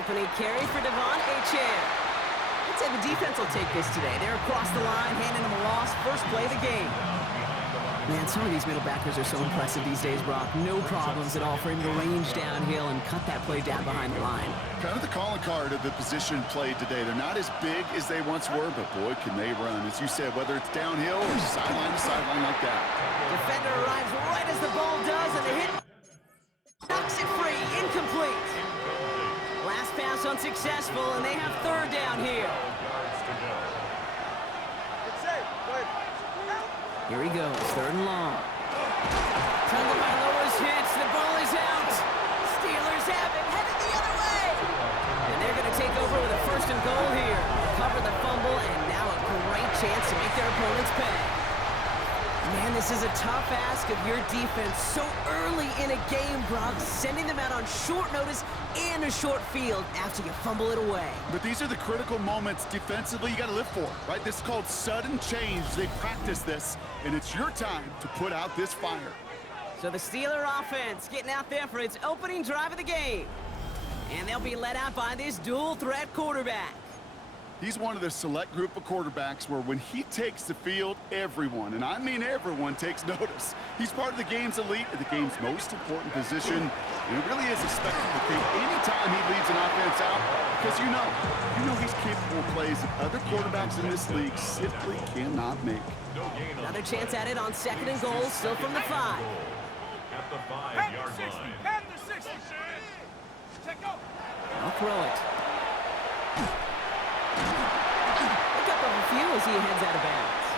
Opening carry for Devon Achane. I'd say the defense will take this today. They're across the line, handing them a loss. First play of the game. Man, some of these middle backers are so impressive these days, Brock. No problems at all for him to range downhill and cut that play down behind the line. Kind of the calling card of the position played today. They're not as big as they once were, but boy, can they run. As you said, whether it's downhill or sideline to sideline like that. Defender arrives right as the ball does, and the hit knocks it free. Incomplete. Last pass unsuccessful, and they have third down here. Here he goes, third and long. Tagovailoa's hits, the ball is out. Steelers have it, headed the other way. And they're going to take over with a first and goal here. Cover the fumble, and now a great chance to make their opponents pay. Man, this is a tough ask of your defense so early in a game, Brock, sending them out on short notice and a short field after you fumble it away. But these are the critical moments defensively you got to live for, right? This is called sudden change. They practice this, and it's your time to put out this fire. So the Steeler offense getting out there for its opening drive of the game. And they'll be led out by this dual-threat quarterback. He's one of the select group of quarterbacks where when he takes the field, everyone, and I mean everyone, takes notice. He's part of the game's elite, the game's most important position, and it really is a spectacle thing anytime he leads an offense out, because you know he's capable of plays that other quarterbacks in this league simply cannot make. Another chance at it on second and goal, still from the 5. At the 5-yard line. Panther 60. Take go. I'll throw it. Pick up a few as he heads out of bounds.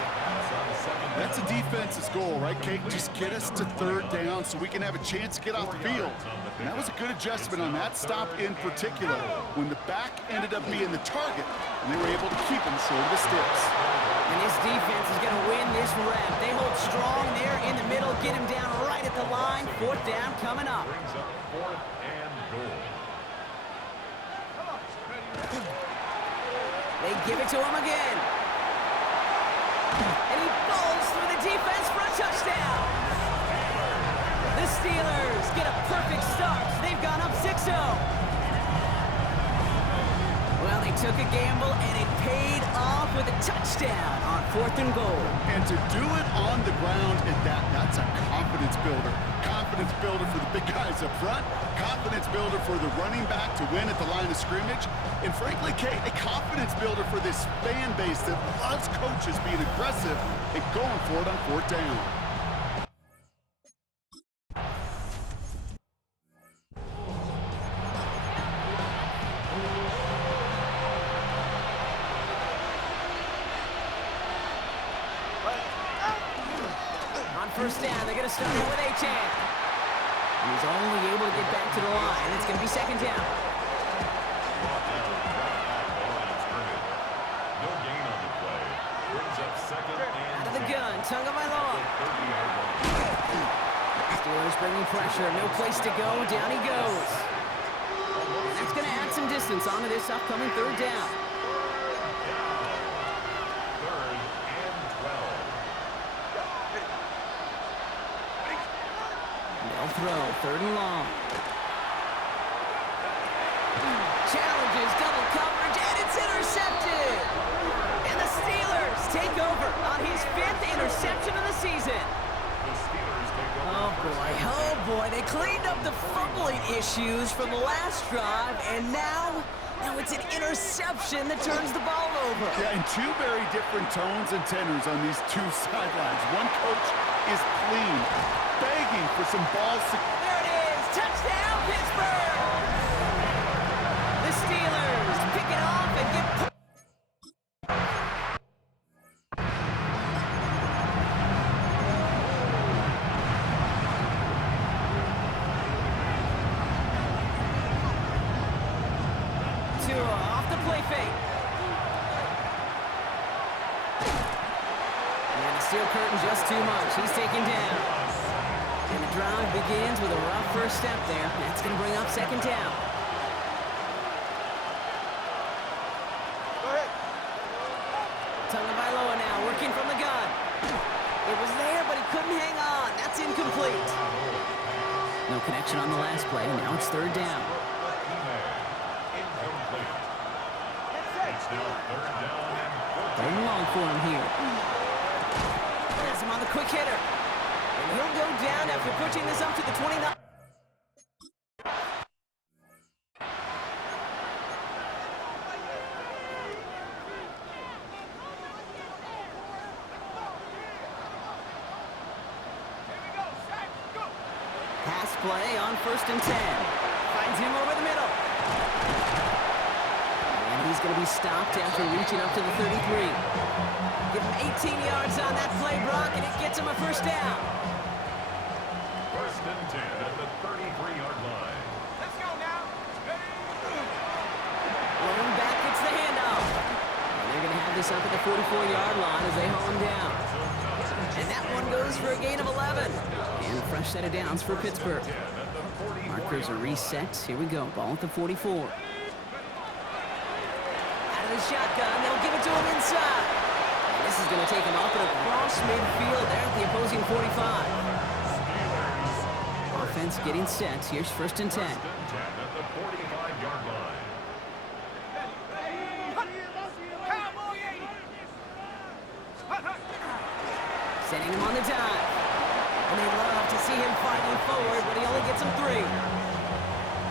That's a defense's goal, right, Kate? Just get us to third down so we can have a chance to get off the field. And that was a good adjustment on that stop in particular, when the back ended up being the target, and they were able to keep him short of the sticks. And this defense is going to win this rep. They hold strong there in the middle, get him down right at the line. Fourth down coming up. Brings up 4th and goal. They give it to him again. And he falls through the defense for a touchdown. The Steelers get a perfect start. They've gone up 6-0. Well, they took a gamble, and it paid off with a touchdown on 4th and goal. And to do it on the ground at that's a confidence builder. Confidence builder for the big guys up front. Confidence builder for the running back to win at the line of scrimmage. And frankly, Kate, a confidence builder for this fan base that loves coaches being aggressive and going for it on 4th down. First down, they're going to start it with Achane. He's only able to get back to the line. It's going to be second down. No gain on the play. Brings up second and Out of the gun, Tagovailoa. Steelers bringing pressure, no place to go, down he goes. And that's going to add some distance onto this upcoming third down. 3rd and 12. They'll throw, third and long. Challenges, double coverage, and it's intercepted. And the Steelers take over on his 5th interception of the season. The Steelers take over. Oh boy, they cleaned up the fumbling issues from the last drive, and now it's an interception that turns the ball over. Yeah, and two very different tones and tenors on these two sidelines. One coach is clean, begging for some balls to... There it is, touchdown Pittsburgh! The Steelers pick it off and get... off the play fake. And the steel curtain just too much. He's taken down. And the drive begins with a rough first step there. That's going to bring up second down. Go ahead. Tagovailoa now working from the gun. It was there, but he couldn't hang on. That's incomplete. No connection on the last play. Now it's third down. going for him here. Has him on the quick hitter. And he'll go down after pushing this up to the 29. Pass play on 1st and 10. Finds him over the middle. And he's going to be stopped after reaching up to the 33. Give him 18 yards on that play, Brock, and it gets him a first down. 1st and 10 at the 33-yard line. Let's go now. Rolling back, gets the handoff. And they're going to have this up at the 44-yard line as they haul him down. And that one goes for a gain of 11. And a fresh set of downs for Pittsburgh. Markers are reset. Here we go. Ball at the 44. Out of the shotgun. They'll give it to him inside. And this is going to take him up and across midfield there at the opposing 45. Offense getting set. Here's 1st and 10. At the 45-yard line. Setting him on the dive. And they love to see him fighting forward, but he only gets him 3.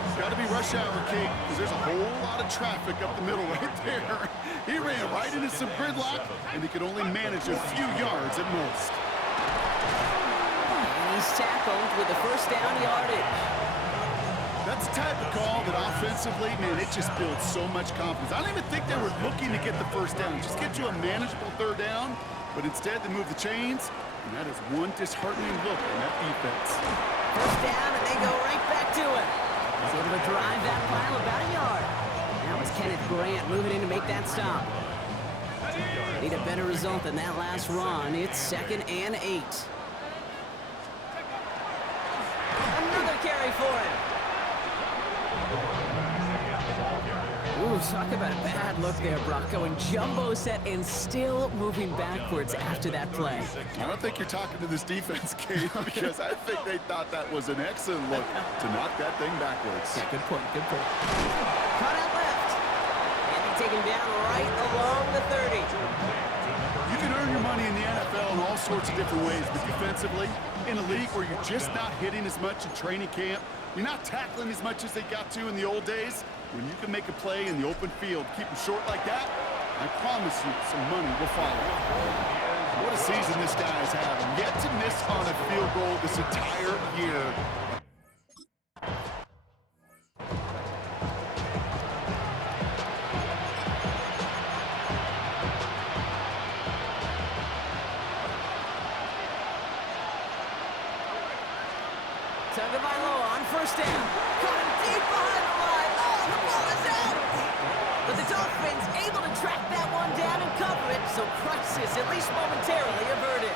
It's got to be rush hour, Kate, because there's a whole lot of traffic up the middle right there. He ran right into some gridlock, and he could only manage a few yards at most. And he's tackled with the first down yardage. That's the type of call that offensively, man, it just builds so much confidence. I don't even think they were looking to get the first down. Just get you a manageable 3rd down, but instead they move the chains, and that is one disheartening look in that defense. First down, and they go right back to it. He's able to drive that pile about a yard. Now it's Kenneth Grant moving in to make that stop. Need a better result than that last run. It's 2nd and 8. Another carry for him. Ooh, talk about a bad look there, Brock. Going jumbo set and still moving backwards after that play. I don't think you're talking to this defense, Kate, because I think they thought that was an excellent look to knock that thing backwards. Yeah, good point, good point. Cut out left. And they take him down right along the 30. You can earn your money in the NFL in all sorts of different ways, but defensively, in a league where you're just not hitting as much in training camp, you're not tackling as much as they got to in the old days, when you can make a play in the open field, keep them short like that, I promise you some money will follow. What a season this guy is having. Yet to miss on a field goal this entire year. Tagovailoa on 1st down. Caught him deep behind the line. Oh, the ball is out! But the Dolphins able to track that one down and cover it, so crisis at least momentarily averted.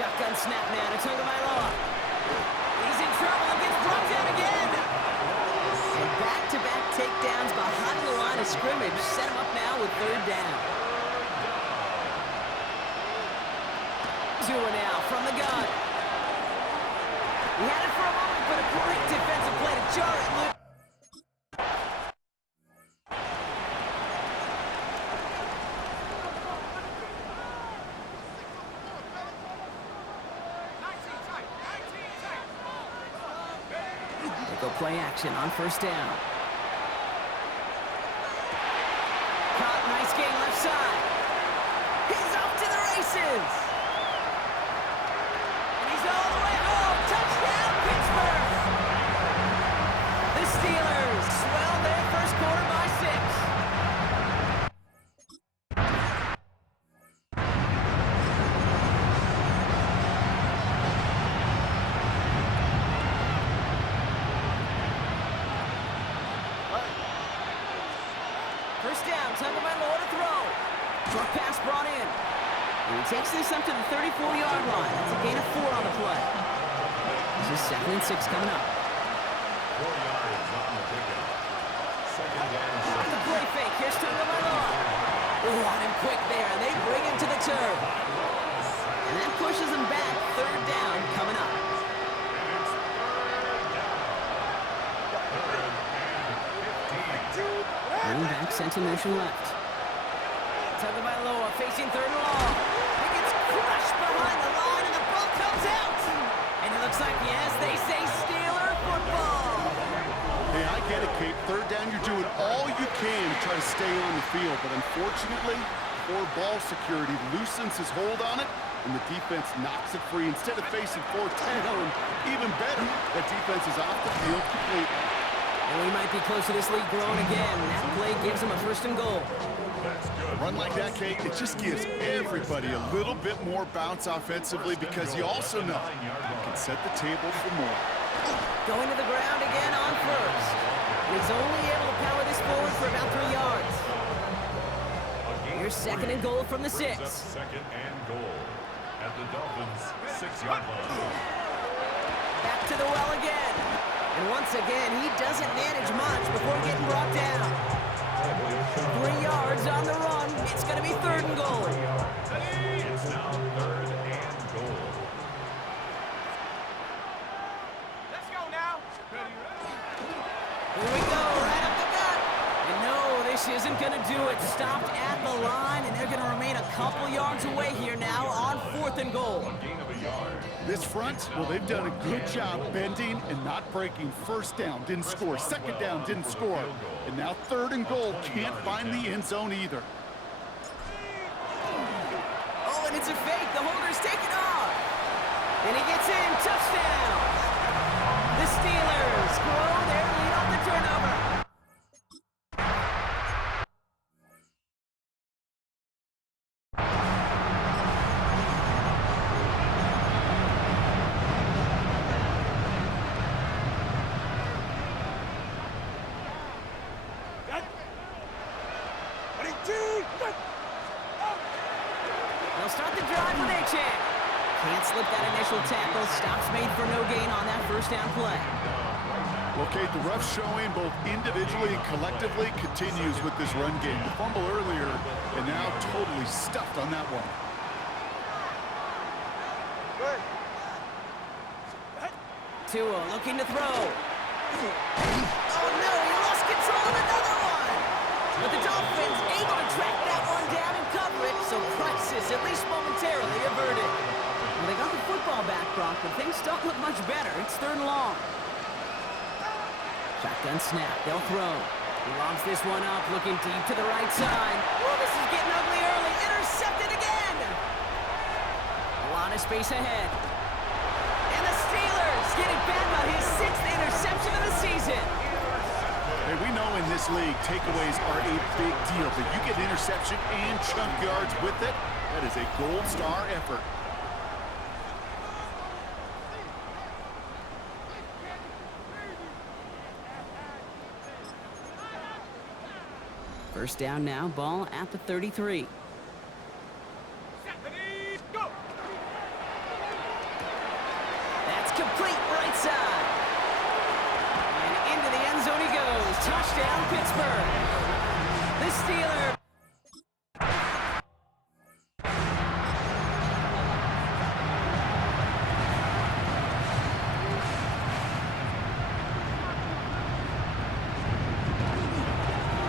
Shotgun snap now to Tagovailoa. He's in trouble and gets brought down again. And back-to-back takedowns behind the line of scrimmage set him up now with 3rd down. Tua now from the gun. He had it for a moment, but a great defensive play to jar it loose. They go play action on 1st down. Caught, nice gain left side. He's off to the races. All the way home. Touchdown, Pittsburgh! The Steelers swell their first quarter by 6. First down, Tagovailoa to throw. Short pass brought in. And he takes this up to the 34-yard line. That's a gain of 4 on the play. This is 2nd and 6 coming up. 4 yards on the pickup. 2nd and 6. Off the play fake. Here's Tagovailoa. Ooh, on him quick there, and they bring him to the turf. And that pushes him back. 3rd down coming up. Running back sent in motion left. Tagovailoa facing third and long. He gets crushed behind the line, and the ball comes out. And it looks like, yes, they say Steeler football. Hey, I get it, Kate. Third down, you're doing all you can to try to stay on the field. But unfortunately, poor ball security loosens his hold on it, and the defense knocks it free. Instead of facing fourth down, even better, that defense is off the field completely. And we might be close to this league growing again. That play gives them a first and goal. A run like that, Kate, it just gives everybody a little bit more bounce offensively because you also know you can set the table for more. Going to the ground again on first. He's only able to power this forward for about 3 yards. Here's second and goal from the 6. Second and goal at the Dolphins' 6-yard line. Back to the well again. And once again, he doesn't manage much before getting brought down. 3 yards on the run. It's going to be third and goal. It's now third and goal. Let's go now. Here we go, right up the gut. And no, this isn't going to do it. Stopped at the line, and they're going to remain a couple yards away here now on fourth and goal. Gain of a yard. This front, well, they've done a good job bending and not breaking. First down, didn't score. Second down, didn't score. And now third and goal, can't find the end zone either. Oh, and it's a fake. The holder's taken off. And he gets in. Touchdown. The Steelers grow their lead off the turnover. They'll start the drive with a chance. Can't slip that initial tackle. Stops made for no gain on that first down play. Well, Kate, the rough showing both individually and collectively continues with this run game. The fumble earlier, and now totally stuffed on that one. Tua looking to throw. Oh no, he lost control of another one. But the Dolphins able to track that one down and cover it, so crisis at least momentarily averted. Well, they got the football back, Brock, but things don't look much better. It's third and long. Shotgun snap, they'll throw. He lobs this one up, looking deep to the right side. Oh, this is getting ugly early. Intercepted again. A lot of space ahead. And the Steelers getting back on his 6th interception of the season. Hey, we know in this league, takeaways are a big deal, but you get interception and chunk yards with it, that is a gold star effort. First down now, ball at the 33. Go. That's complete right side. And into the end zone he goes. Touchdown, Pittsburgh. The Steelers.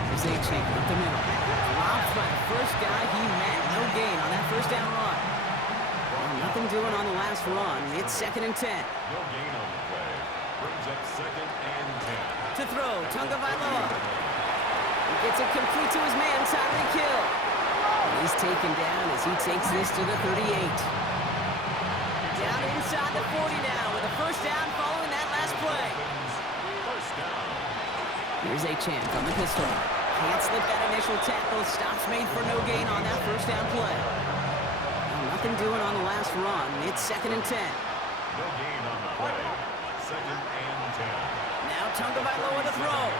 There's a check up the middle. Drops by the first guy he met. No gain on that first down run. Well, nothing doing on the last run. It's second and 10. No gain on the play. Brings up second and 10. To throw, Tagovailoa. He gets it complete to his man, Tyreek Hill. He's taken down as he takes this to the 38. Down inside the 40 now with a first down following that last play. First down. Here's a chance on the pistol. Can't slip that initial tackle. Stops made for no gain on that first down play. Well, nothing doing on the last run. It's second and 10. No gain on the play. Second and 10. Now Tagovailoa to throw.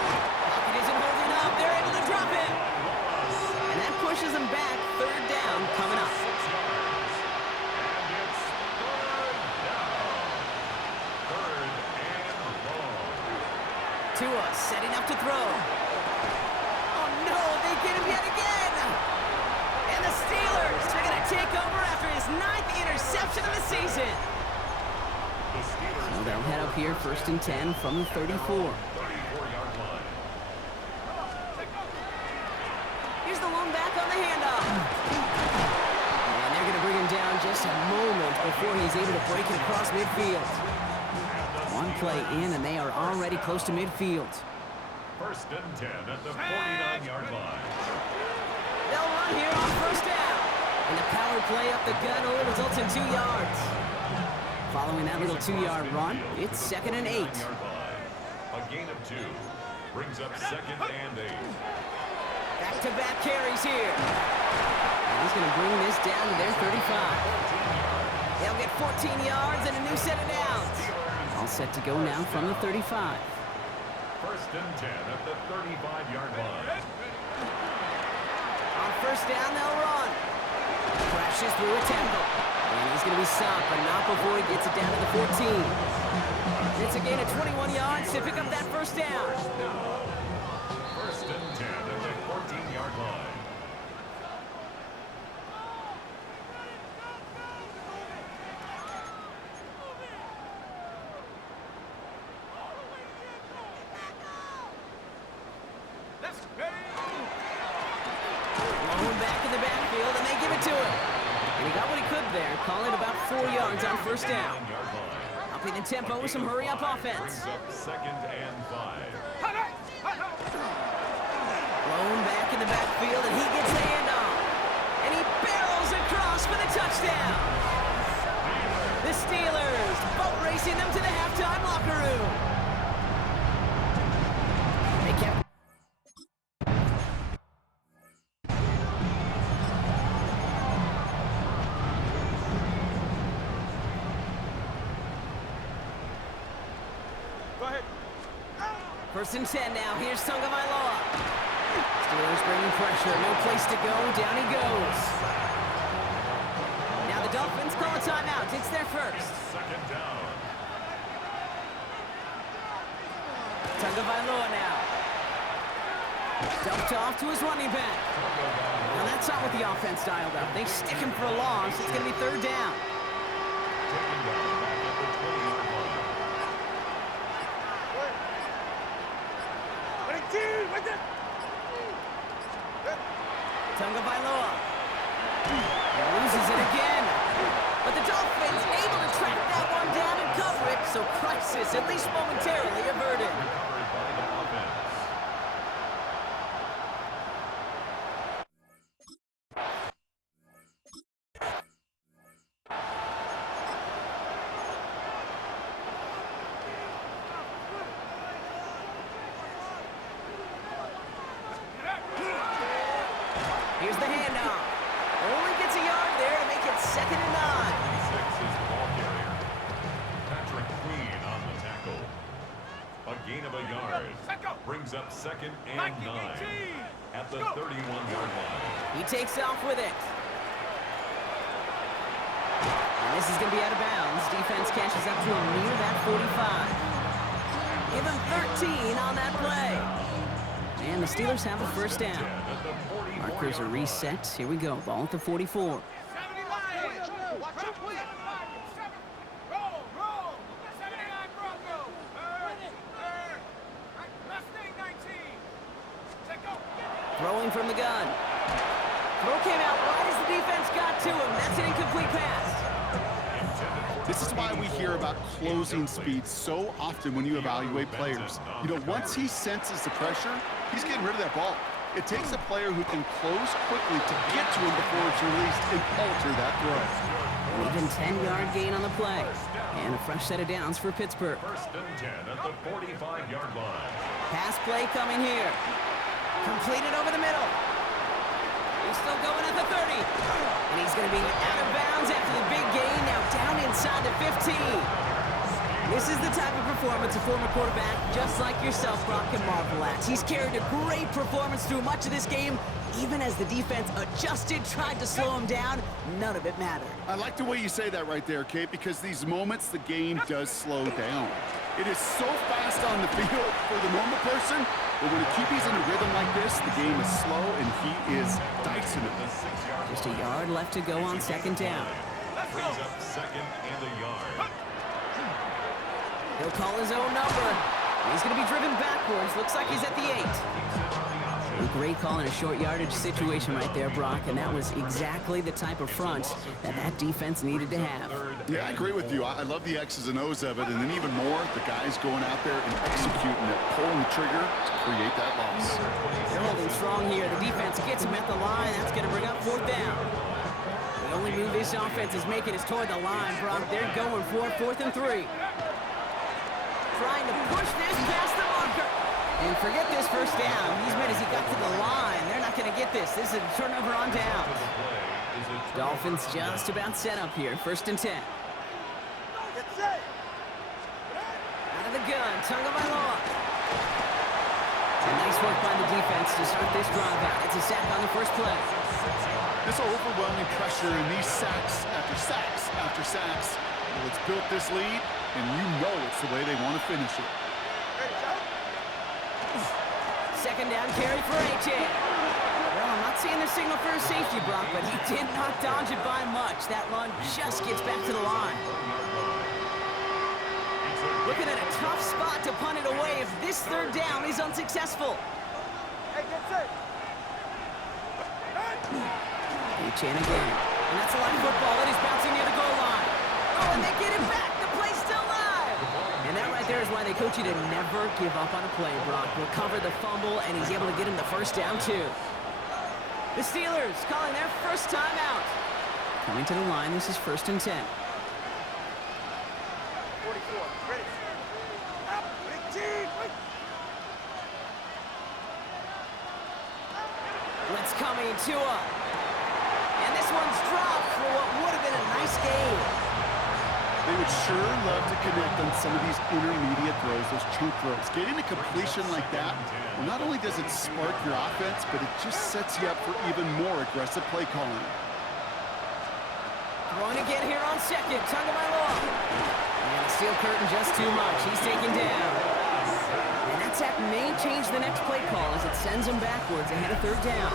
Pocket isn't holding up. They're able to drop him. And that pushes him back. Third down coming up. 6 yards. And it's third down. Third and long. Tua setting up to throw. Oh no, they get him yet again. And the Steelers are going to take over after his 9th interception of the season. The Steelers So they'll head up here first and 10 from the 34. 34-yard line. Here's the lone back on the handoff. And they're going to bring him down just a moment before he's able to break it across midfield. One play in, and they are already close to midfield. First and 10 at the 49-yard line. They'll run here on first down. And the power play up the gut only results in 2 yards. Following that little 2-yard run, it's 2nd and 8. A gain of 2 brings up 2nd and 8. Back-to-back carries here. And he's going to bring this down to their 35. They'll get 14 yards and a new set of downs. All set to go now from the 35. First and 10 at the 35-yard line. On first down, they'll run. Crashes through a tackle. And he's going to be stopped, but not before he gets it down to the 14. It's a gain of 21 yards to pick up that first down. First and 10 at the 14-yard line. Lone back in the backfield, and they give it to him. And he got what he could there, calling about 4 yards on first down. Upping the tempo with some hurry-up offense. Brings up 2nd and 5. Lone back in the backfield, and he gets the handoff. And he barrels across for the touchdown. The Steelers boat racing them to the halftime locker room. They kept... Go ahead. First and 10 now. Here's Tagovailoa. Steelers bringing pressure. No place to go. Down he goes. Now the Dolphins call a timeout. It's their first. 2nd down. Tagovailoa now. Dumped off to his running back. Now that's not what the offense dialed up. They stick him for a loss. It's going to be 3rd down. Taking down back at the 20-yard line. Tagovailoa. Loses it again. But the Dolphins able to track that one down and cover it, so crisis, at least momentarily, averted. Recovered by the offense. Here's the handoff. Only gets a yard there to make it 2nd and 9. 6 is the ball carrier. Patrick Queen on the tackle. A gain of a yard. Brings up 2nd and 9 at the 31-yard line. He takes off with it. And this is going to be out of bounds. Defense catches up to him near that 45. Give him 13 on that play. And the Steelers have a first down. Markers are reset. Here we go. Ball at the 44. Throwing from the gun. Throw came out right as the defense got to him. That's an incomplete pass. This is why we hear about closing speed so often when you evaluate players. You know, once he senses the pressure, he's getting rid of that ball. It takes a player who can close quickly to get to him before it's released and alter that throw. An even 10-yard gain on the play. And a fresh set of downs for Pittsburgh. First and 10 at the 45-yard line. Pass play coming here. Completed over the middle. He's still going at the 30. And he's going to be out of bounds after the big gain. Now down inside the 15. This is the type of performance a former quarterback, just like yourself, Brock, can marvel at. He's carried a great performance through much of this game. Even as the defense adjusted, tried to slow him down, none of it mattered. I like the way you say that right there, Kate, because these moments the game does slow down. It is so fast on the field for the normal person, but when a QB's in a rhythm like this, the game is slow and he is dicing it. Just a yard left to go on 2nd down. Brings up 2nd and a yard. He'll call his own number. He's going to be driven backwards. Looks like he's at the 8. A great call in a short yardage situation right there, Brock, and that was exactly the type of front that defense needed to have. Yeah, I agree with you. I love the X's and O's of it, and then even more, the guys going out there and executing it, pulling the trigger to create that loss. They're holding strong here. The defense gets him at the line. That's going to bring up 4th down. The only move this offense is making is toward the line, Brock. They're going for 4th and 3. Trying to push this past the marker. And forget this first down. He's made as he got to the line. They're not going to get this. This is a turnover on downs. Dolphins just about set up here. 1st and 10. Out of the gun. Tagovailoa. Nice work by the defense to start this drive out. It's a sack on the first play. This overwhelming pressure and these sacks after sacks after sacks. Well, it's built this lead, and you know it's the way they want to finish it. 2nd down carry for A.J. Well, I'm not seeing the signal for a safety, Brock, but he did not dodge it by much. That run just gets back to the line. Looking at a tough spot to punt it away if this 3rd down is unsuccessful. A-Chain again. And that's a line football. It is bouncing near the goal line. Oh, and they get it back. The play's still live. And that right there is why they coach you to never give up on a play, Brock. Recover the fumble, and he's able to get him the 1st down, too. The Steelers calling their first timeout. Coming to the line, this is 1st and 10. 44, ready. Blitz coming, Tua. And this one's dropped for what would have been a nice game. They would sure love to connect on some of these intermediate throws, those chunk throws. Getting a completion like that, well, not only does it spark your offense, but it just sets you up for even more aggressive play calling. Throwing again here on 2nd. Tagovailoa. And the steel curtain just too much. He's taken down. And that sack may change the next play call as it sends him backwards ahead of 3rd down.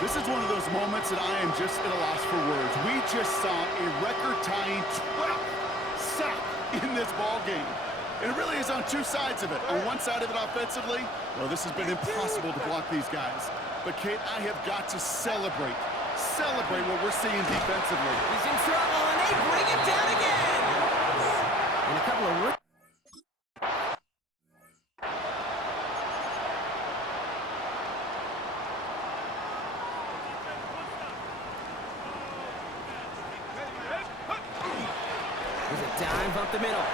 This is one of those moments that I am just at a loss for words. We just saw a record-tying 12th sack in this ball game. And it really is on 2 sides of it. On one side of it offensively, well, this has been impossible to block these guys. But, Kate, I have got to celebrate what we're seeing defensively. He's in trouble, and they bring him down again. And a couple of... There's a dive up the middle.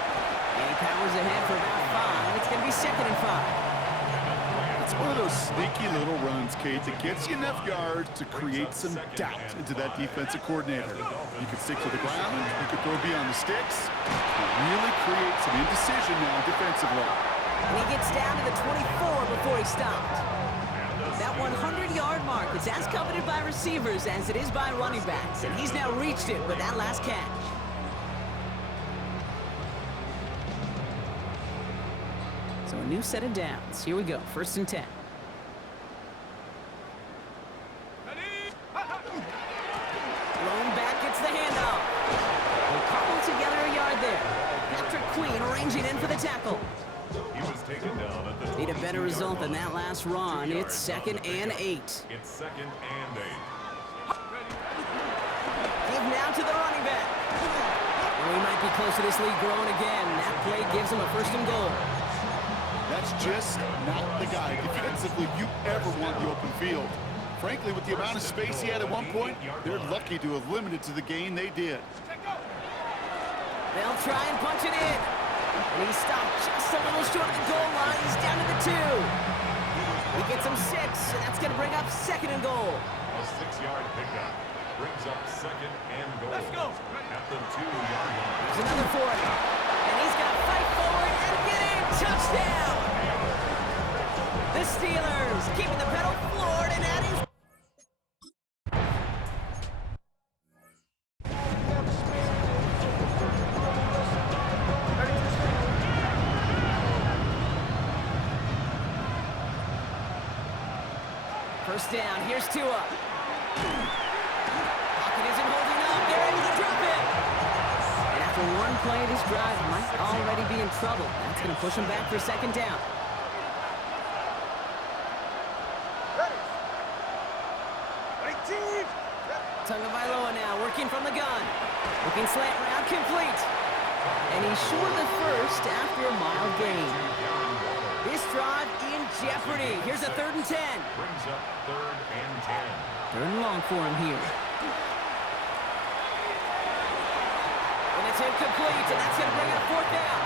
And he powers ahead for about 5. It's going to be 2nd and 5. It's one of those sneaky little runs, Kate, that gets you enough yards to create some doubt into that defensive coordinator. You can stick to the ground, you can throw beyond the sticks, and really create some indecision now defensively. And he gets down to the 24 before he stopped. That 100-yard mark is as coveted by receivers as it is by running backs, and he's now reached it with that last catch. So a new set of downs. Here we go, 1st and 10. Thrown back, gets the handoff. They cobble together a yard there. Patrick Queen arranging in for the tackle. He was taken down at the Need a better result than that last run. It's 2nd and 8. It's 2nd and 8. Give now to the running back. Well, he might be close to this lead growing again. That play gives him a 1st and goal. That's just not the guy defensively you ever want the open field. Frankly, with the amount of space he had at one point, they're lucky to have limited to the gain they did. They'll try and punch it in. And he stopped just a little short of the goal line. He's down to the 2. He gets him 6, and that's going to bring up 2nd and goal. A 6-yard pickup brings up 2nd and goal. Let's go. At the 2-yard line. There's another for it. And he's going to fight forward and get in. Touchdown. The Steelers keeping the pedal floored and adding... First down, here's Tua. Pocket isn't holding up, they're able to drop it. And after one play, this drive might already be in trouble. That's going to push him back for 2nd down. Tagovailoa now working from the gun. Looking slant route complete. And he's short of the first after a mild gain. This drive in jeopardy. Here's a 3rd and 10. Brings up 3rd and 10. 3rd and long for him here. And it's incomplete, and that's going to bring up 4th down.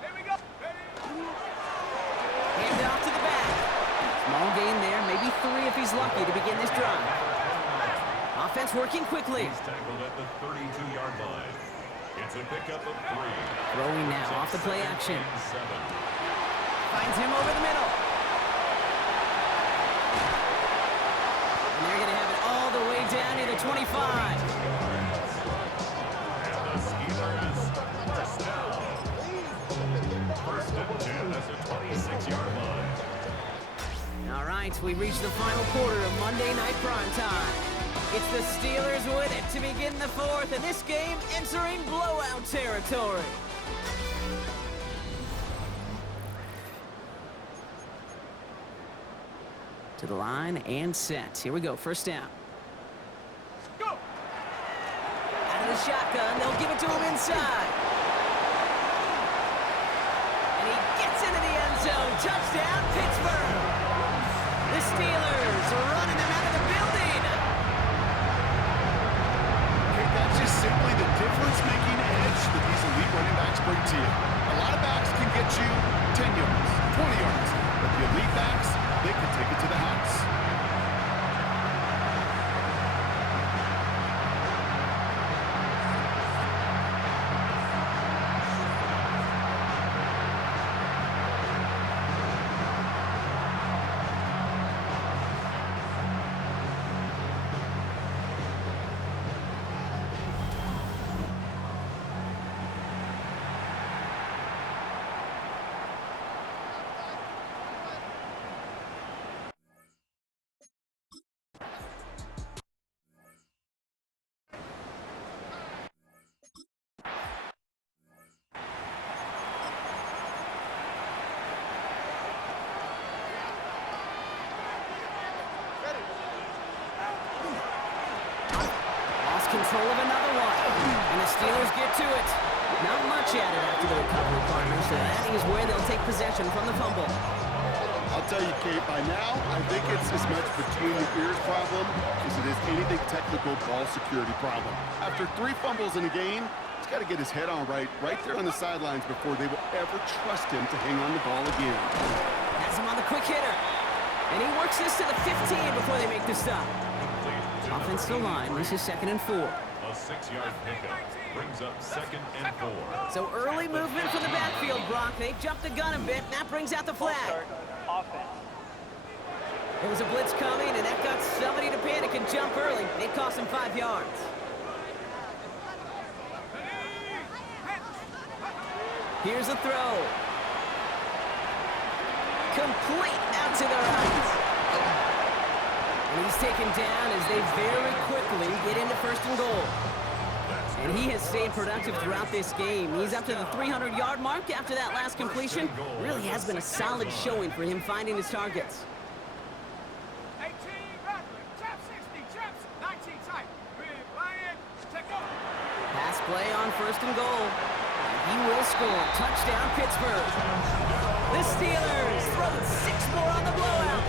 Here we go. Hand off to the back. Small gain there, maybe 3 if he's lucky to begin this drive. Offense working quickly. He's tackled at the 32-yard line. It's a pickup of 3. Throwing now off the play action. 7. Finds him over the middle. And they're going to have it all the way down to the 25. And the Steelers first down. 1st and 10. That's a 26-yard line. All right, we reach the final quarter of Monday Night Primetime. It's the Steelers with it to begin the 4th, and this game entering blowout territory. To the line and set. Here we go, 1st down. Go. Out of the shotgun, they'll give it to him inside. And he gets into the end zone. Touchdown, Pittsburgh. The Steelers are running them out of the building. That's just simply the difference-making edge that these elite running backs bring to you. A lot of backs can get you 10 yards, 20 yards, but the elite backs, they can take it to the house. Control of another one. And the Steelers get to it. Not much added after the recovery partner, so that is where they'll take possession from the fumble. I'll tell you, Kate, by now, I think it's as much between the ears problem as it is anything technical ball security problem. After 3 fumbles in a game, he's got to get his head on right there on the sidelines before they will ever trust him to hang on the ball again. Has him on the quick hitter. And he works this to the 15 before they make the stop. Offensive line, this is 2nd and 4. A 6-yard pickup brings up 2nd and 4. So early movement from the backfield, Brock. They've jumped the gun a bit, and that brings out the flag. There was a blitz coming, and that got somebody to panic and jump early. It cost him 5 yards. Here's a throw. Complete out to the right. And he's taken down as they very quickly get into 1st and goal. And he has stayed productive throughout this game. He's up to the 300-yard mark after that last completion. Really has been a solid showing for him finding his targets. 18, battling, trap 60, traps 19 tight. Ryan, check go. Pass play on 1st and goal. And he will score. Touchdown, Pittsburgh. The Steelers throw 6 more on the blowout.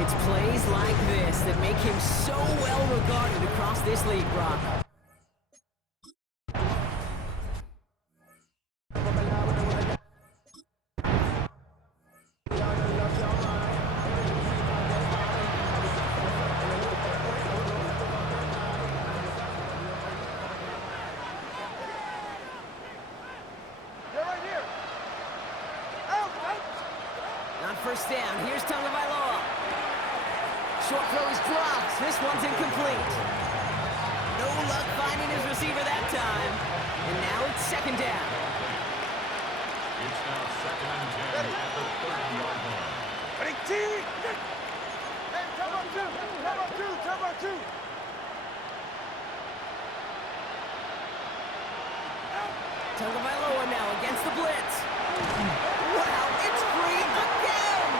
It's plays like this that make him so well regarded across this league, Brock. They're right here. Out. On 1st down, here's Tagovailoa. Short throw is dropped. This one's incomplete. No luck finding his receiver that time. And now it's 2nd down. It's now 2nd and 10 at the 30-yard line. Ready, T. Hey, turbo 2. Tagovailoa now against the blitz. Wow, it's free again!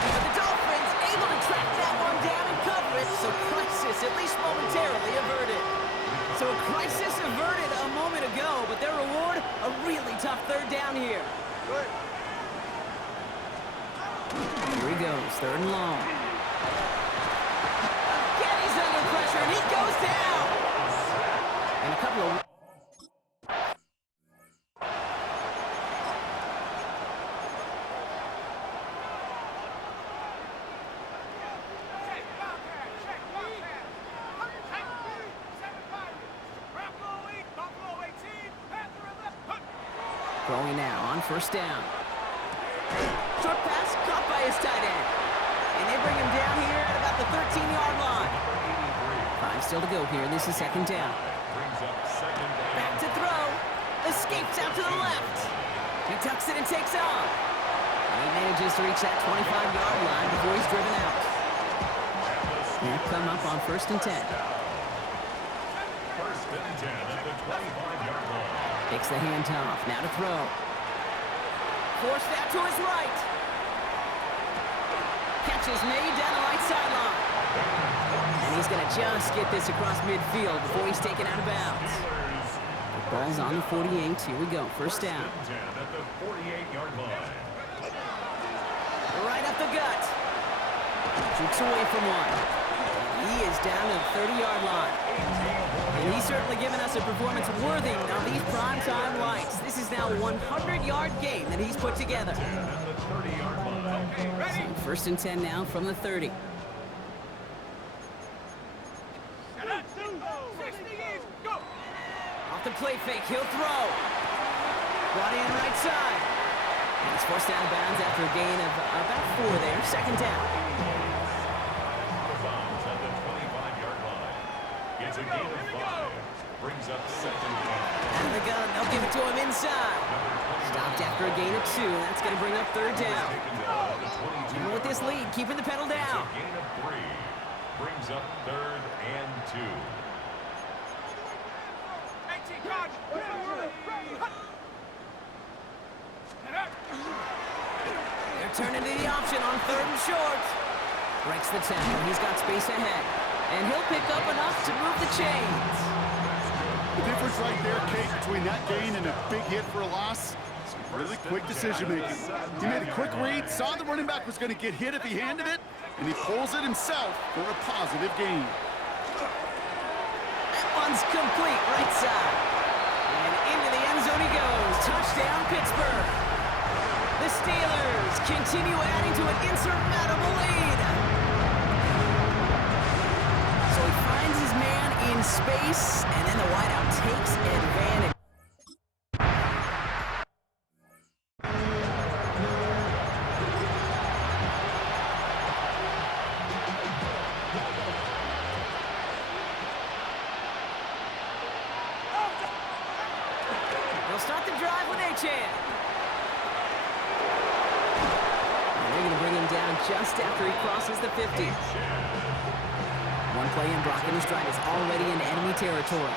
But the Dolphins able to track that one down and cover it, so crisis at least momentarily averted. So a crisis averted a moment ago, but their reward, a really tough third down here. Good. Here he goes, third and long. Again, he's under pressure, and he goes down! And a couple of... Check, Wildcat. Check, Wildcat. Check. 7-5. Buffalo 18. Panther 11. Throwing now on first down. Short pass caught by his tight end. And they bring him down here at about the 13-yard line. 5 still to go here. This is second down. Brings up second down. Back to throw. Escapes out to the left. He tucks it and takes off. And he manages to reach that 25-yard line before he's driven out. He'll come up on first and 10. First and 10 at the 25-yard line. Takes the handoff. Now to throw. Forced out to his right. Catch is made down the right sideline. And he's going to just get this across midfield before he's taken out of bounds. The ball's on the 48. Here we go. First down. First and 10 at the 48-yard line. Right up the gut. Shoots away from one. He is down to the 30-yard line. And he's certainly given us a performance worthy of these primetime lights. This is now a 100-yard game that he's put together. At the 30-yard line. Okay, ready? So first and 10 now from the 30. 60 in. Go. Off the play fake, he'll throw. Brought in right side. And he's forced out of bounds after a gain of about 4 there. Second down. Out of bounds at the 25-yard line. It's a gain of 5. Brings up second down. Out of the gun, they'll give it to him inside. Stopped after a gain of 2, and that's going to bring up third down. Taken down at the 22. Even with this lead, keeping the pedal It's down. a gain of 3. Brings up third and 2. 18 guard. They're turning to the option on third and short. Breaks the tackle. He's got space ahead. And he'll pick up enough to move the chains. The difference right there, Kate, between that gain and a big hit for a loss, is really quick decision-making. He made a quick read, saw the running back was going to get hit if he handed it, and he pulls it himself for a positive gain. That one's complete right side. And into the end zone he goes. Touchdown, Pittsburgh. The Steelers continue adding to an insurmountable lead. So he finds his man in space, and then the wideout takes advantage. They'll start the drive with Achane. And they're going to bring him down just after he crosses the 50. One play in, Brock in his drive is already in enemy territory.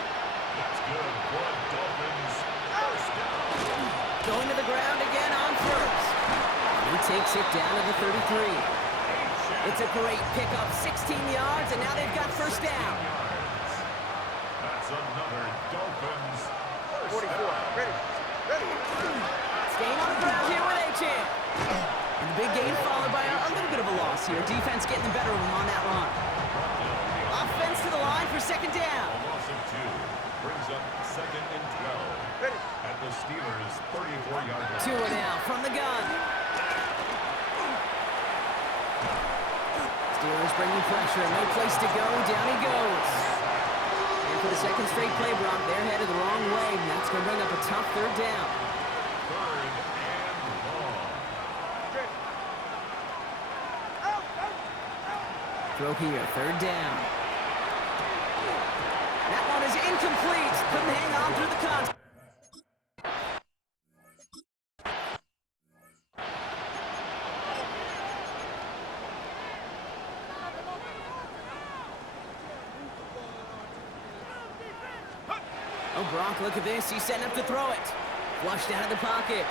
That's good for the Dolphins. First down. Going to the ground again on first. And he takes it down to the 33. It's a great pickup, 16 yards, and now they've got first down. That's another Dolphins. 44. Ready. Ready. Staying on the ground here with Achane. And the big gain followed by a little bit of a loss here. Defense getting the better of him on that run. Offense to the line for second down. A loss of 2 brings up second and 12 Ready. at the Steelers' 34-yard line. Tua now from the gun. Steelers bringing pressure. No place to go. Down he goes. And for the second straight play, Brock, they're headed the wrong way. And that's going to bring up a tough third down. Third and long. Throw here. Third down. That one is incomplete. Couldn't hang on through the contact. Oh, Brock, look at this. He's setting up to throw it. Flushed out of the pocket.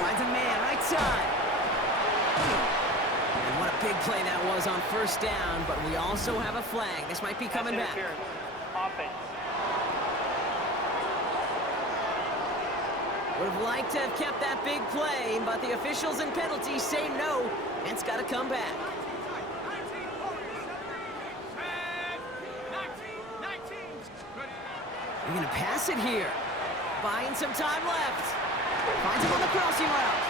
Finds a man, right side. And what a big play that was on first down, but we also have a flag. This might be coming back. Offense. Would have liked to have kept that big play, but the officials and penalties say no, and it's got to come back. 19. We're going to pass it here. Buying some time left. Finds him on the crossing route.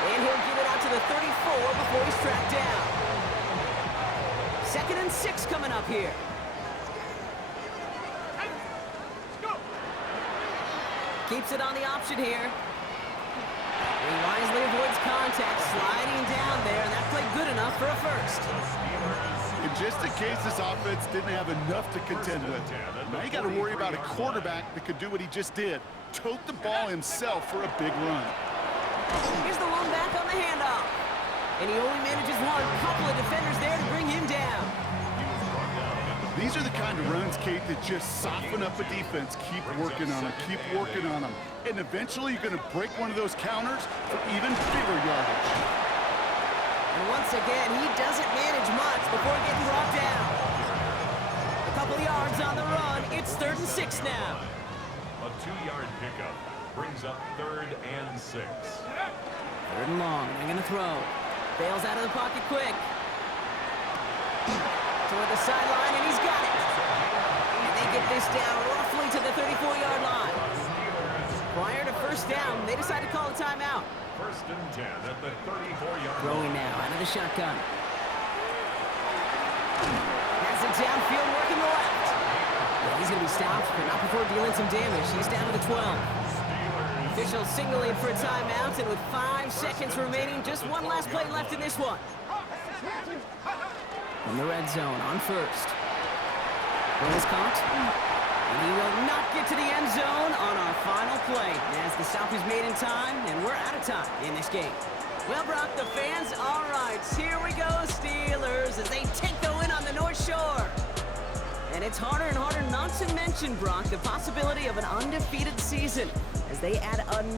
And he'll give it out to the 34 before he's tracked down. 2nd and 6 coming up here. Keeps it on the option here. He wisely avoids contact, sliding down there, and that played good enough for a first. And just in case this offense didn't have enough to contend with, now you got to worry about a quarterback that could do what he just did, tote the ball himself for a big run. Here's the one back on the handoff. And he only manages one. Couple of defenders there to bring him down. These are the kind of runs, Kate, that just soften up a defense. Keep working on them, keep working on them. And eventually you're going to break one of those counters for even bigger yardage. And once again, he doesn't manage much before getting brought down. A couple yards on the run. It's 3rd and 6 now. A 2-yard pickup brings up 3rd and 6. 3rd and long. They're going to throw. Bails out of the pocket quick. Toward the sideline, and he's got it. And they get this down roughly to the 34-yard line. Prior to first down, they decide to call a timeout. 1st and 10 at the 34-yard line. Throwing now out of the shotgun. Has it downfield, working the left. Yeah, he's going to be stopped, but not before dealing some damage. He's down to the 12. Officials signaling for a timeout, and with 5 seconds remaining, just one last play left in this one. In the red zone on first. Ball is caught. And he will not get to the end zone on our final play as the stop is made in time, and we're out of time in this game. Well, Brock, the fans, all right, here we go, Steelers, as they take the win on the North Shore. And it's harder and harder not to mention, Brock, the possibility of an undefeated season as they add a